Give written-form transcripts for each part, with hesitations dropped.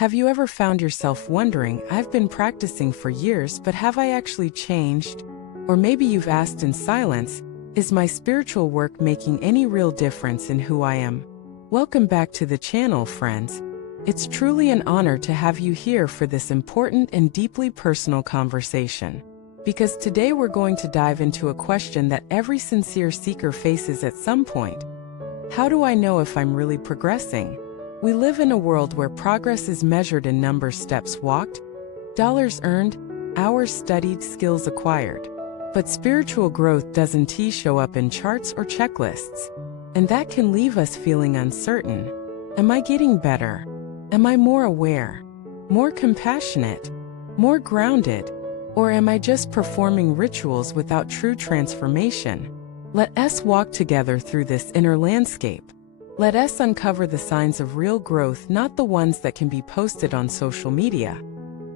Have you ever found yourself wondering, I've been practicing for years, but have I actually changed? Or maybe you've asked in silence, is my spiritual work making any real difference in who I am? Welcome back to the channel, friends. It's truly an honor to have you here for this important and deeply personal conversation. Because today we're going to dive into a question that every sincere seeker faces at some point. How do I know if I'm really progressing? We live in a world where progress is measured in numbers: steps walked, dollars earned, hours studied, skills acquired. But spiritual growth doesn't show up in charts or checklists. And that can leave us feeling uncertain. Am I getting better? Am I more aware? More compassionate? More grounded? Or am I just performing rituals without true transformation? Let us walk together through this inner landscape. Let us uncover the signs of real growth, not the ones that can be posted on social media,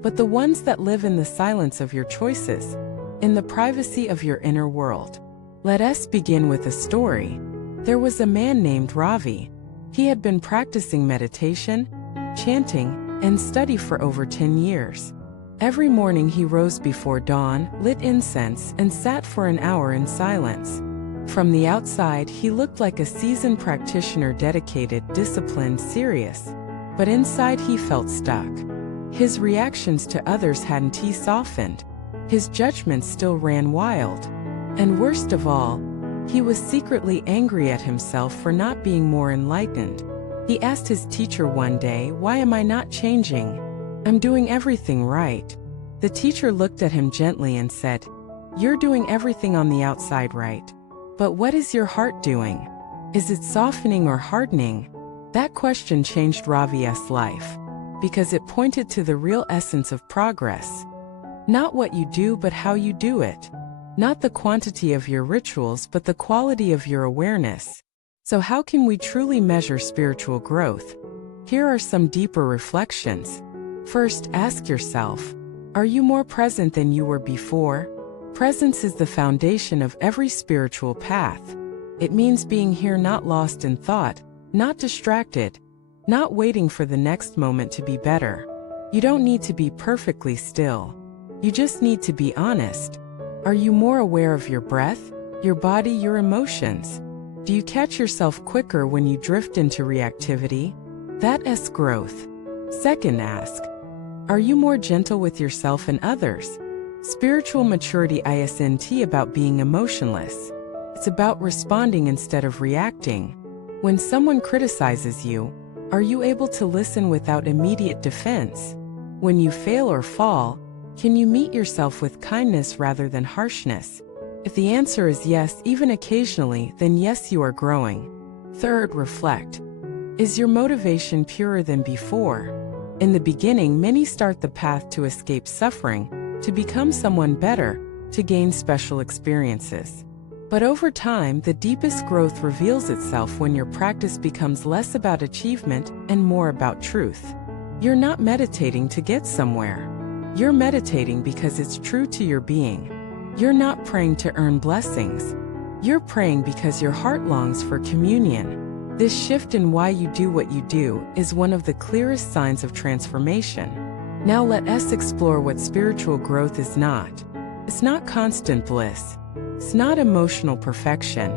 but the ones that live in the silence of your choices, in the privacy of your inner world. Let us begin with a story. There was a man named Ravi. He had been practicing meditation, chanting, and study for over 10 years. Every morning he rose before dawn, lit incense, and sat for an hour in silence. From the outside, he looked like a seasoned practitioner, dedicated, disciplined, serious. But inside he felt stuck. His reactions to others hadn't softened. His judgments still ran wild. And worst of all, he was secretly angry at himself for not being more enlightened. He asked his teacher one day, "Why am I not changing? I'm doing everything right." The teacher looked at him gently and said, "You're doing everything on the outside right. But what is your heart doing? Is it softening or hardening?" That question changed Ravi's life, because it pointed to the real essence of progress. Not what you do, but how you do it. Not the quantity of your rituals, but the quality of your awareness. So how can we truly measure spiritual growth? Here are some deeper reflections. First, ask yourself, are you more present than you were before? Presence is the foundation of every spiritual path. It means being here, not lost in thought, not distracted, not waiting for the next moment to be better. You don't need to be perfectly still. You just need to be honest. Are you more aware of your breath, your body, your emotions? Do you catch yourself quicker when you drift into reactivity? That's growth. Second, ask, are you more gentle with yourself and others? Spiritual maturity isn't about being emotionless. It's about responding instead of reacting. When someone criticizes you, are you able to listen without immediate defense? When you fail or fall, can you meet yourself with kindness rather than harshness? If the answer is yes, even occasionally, then yes, you are growing. Third, reflect. Is your motivation purer than before? In the beginning, many start the path to escape suffering, to become someone better, to gain special experiences. But over time, the deepest growth reveals itself when your practice becomes less about achievement and more about truth. You're not meditating to get somewhere. You're meditating because it's true to your being. You're not praying to earn blessings. You're praying because your heart longs for communion. This shift in why you do what you do is one of the clearest signs of transformation. Now let us explore what spiritual growth is not. It's not constant bliss. It's not emotional perfection.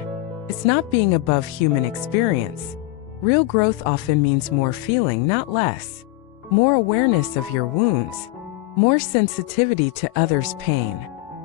It's not being above human experience. Real growth often means more feeling, not less. More awareness of your wounds. More sensitivity to others' pain.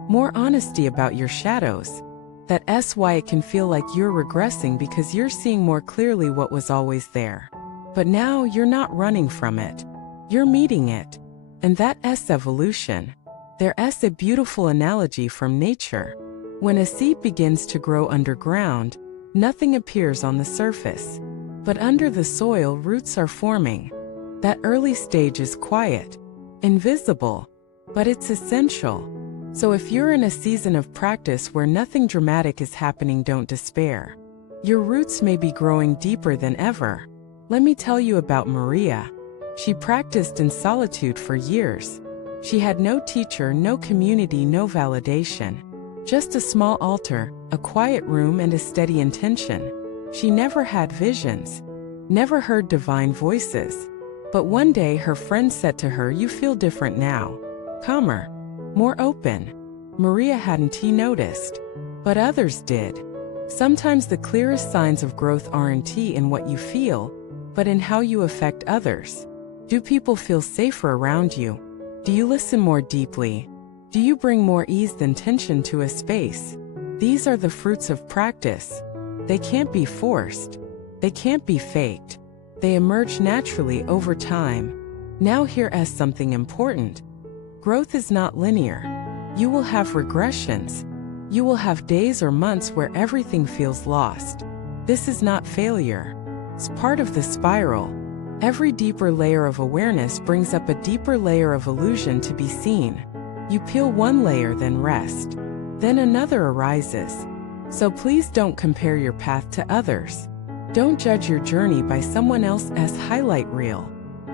More honesty about your shadows. That's why it can feel like you're regressing, because you're seeing more clearly what was always there. But now you're not running from it. You're meeting it. And that's evolution. There's a beautiful analogy from nature. When a seed begins to grow underground, nothing appears on the surface. But under the soil, roots are forming. That early stage is quiet, invisible, but it's essential. So if you're in a season of practice where nothing dramatic is happening, don't despair. Your roots may be growing deeper than ever. Let me tell you about Maria. She practiced in solitude for years. She had no teacher, no community, no validation. Just a small altar, a quiet room, and a steady intention. She never had visions, never heard divine voices. But one day her friend said to her, "You feel different now. Calmer. More open." Maria hadn't noticed, but others did. Sometimes the clearest signs of growth aren't in what you feel, but in how you affect others. Do people feel safer around you? Do you listen more deeply? Do you bring more ease than tension to a space? These are the fruits of practice. They can't be forced. They can't be faked. They emerge naturally over time. Now here's something important. Growth is not linear. You will have regressions. You will have days or months where everything feels lost. This is not failure. It's part of the spiral. Every deeper layer of awareness brings up a deeper layer of illusion to be seen. You peel one layer, then rest. Then another arises. So please don't compare your path to others. Don't judge your journey by someone else's highlight reel.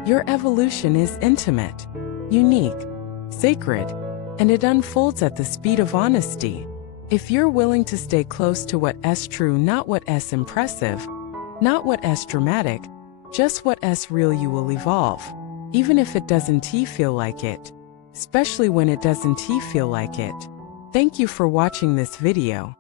Your evolution is intimate, unique, sacred, and it unfolds at the speed of honesty. If you're willing to stay close to what's true, not what's impressive, not what's dramatic, just what's real, you will evolve. Even if it doesn't feel like it. Especially when it doesn't feel like it. Thank you for watching this video.